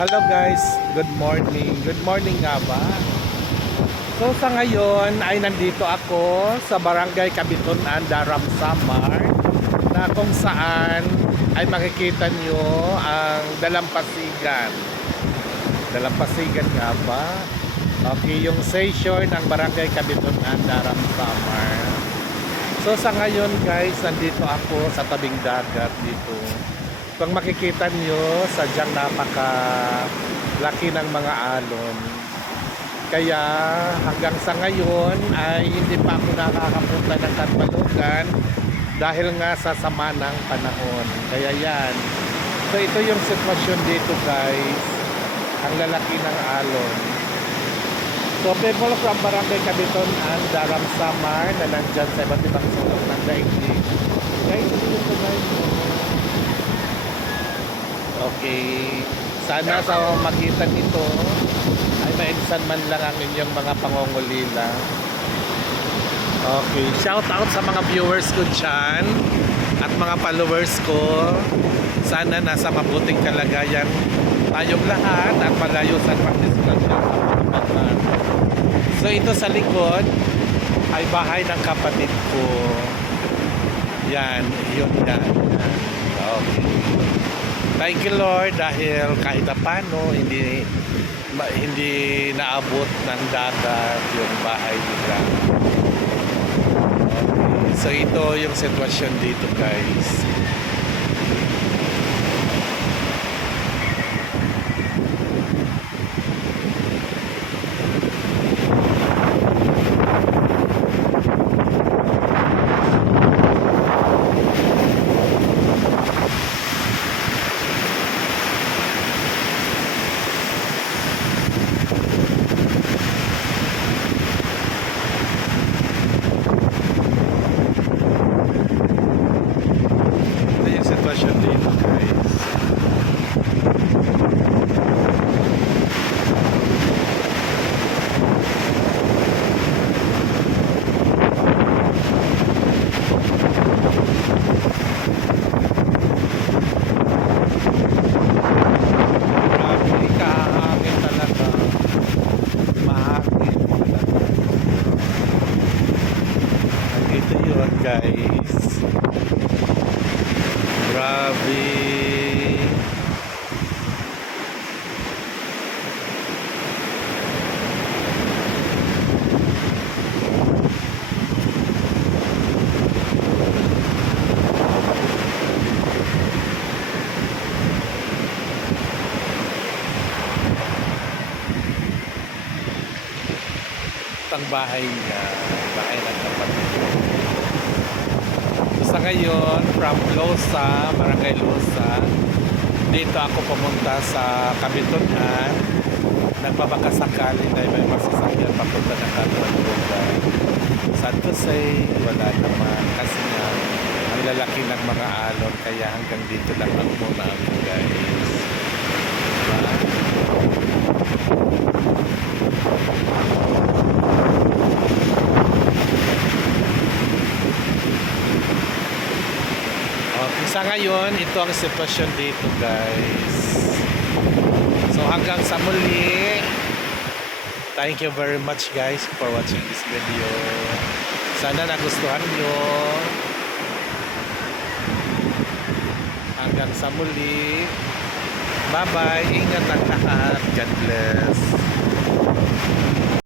Hello guys, good morning. Good morning nga ba? So sa ngayon ay nandito ako sa Barangay Kabitunan, Daram, Samar, na kung saan ay makikita nyo ang dalampasigan. Dalampasigan nga ba? Okay, yung seashore ng Barangay Kabitunan, Daram, Samar. So sa ngayon guys, nandito ako sa tabing dagat dito. Kung makikita nyo, sadyang napakalaki ng mga alon. Kaya hanggang sa ngayon ay hindi pa ako nakakapunta ng Katbalogan dahil nga sa sama ng panahon. Kaya yan. So ito yung sitwasyon dito guys. Ang lalaki ng alon. So people from Barangay Kabitunan, Daram, Samar na nandyan sa iba't ibang sulok ng daigdig. Guys, ito guys. Okay. Sana sa magitan nito ay maibsan man lang ang inyong mga pangongulila. Okay. Shout out sa mga viewers ko dyan at mga followers ko. Sana nasa mabuting kalagayan tayong lahat at malayo sa pagdisgrasya. So ito sa likod ay bahay ng kapatid ko. Yan. Yun yan. Okay. Thank you Lord dahil kahit paano hindi naabot ng dagat yung bahay nila. Okay. So ito yung sitwasyon dito guys. Sitwasyon dito guys. Grabe, kahangin talaga. Mahangin talaga. Ito yun guys. Grabe. Ang bahay niya, bahay ng kapatid. So, sa ngayon, from Losa, Barangay Losa, dito ako pumunta sa Kabitunan. Nagpapakasakali na may masasakyan papunta ng Katbalogan. Sad to say, wala naman kasi nga ang lalaki ng mga alon kaya hanggang dito lang ang muna ako guys. Diba? Okay, sa ngayon, ito ang sitwasyon dito guys. So hanggang sa muli, thank you very much guys for watching this video. Sana nagustuhan nyo. Hanggang sa muli. Bye bye. Ingat ang lahat. God bless.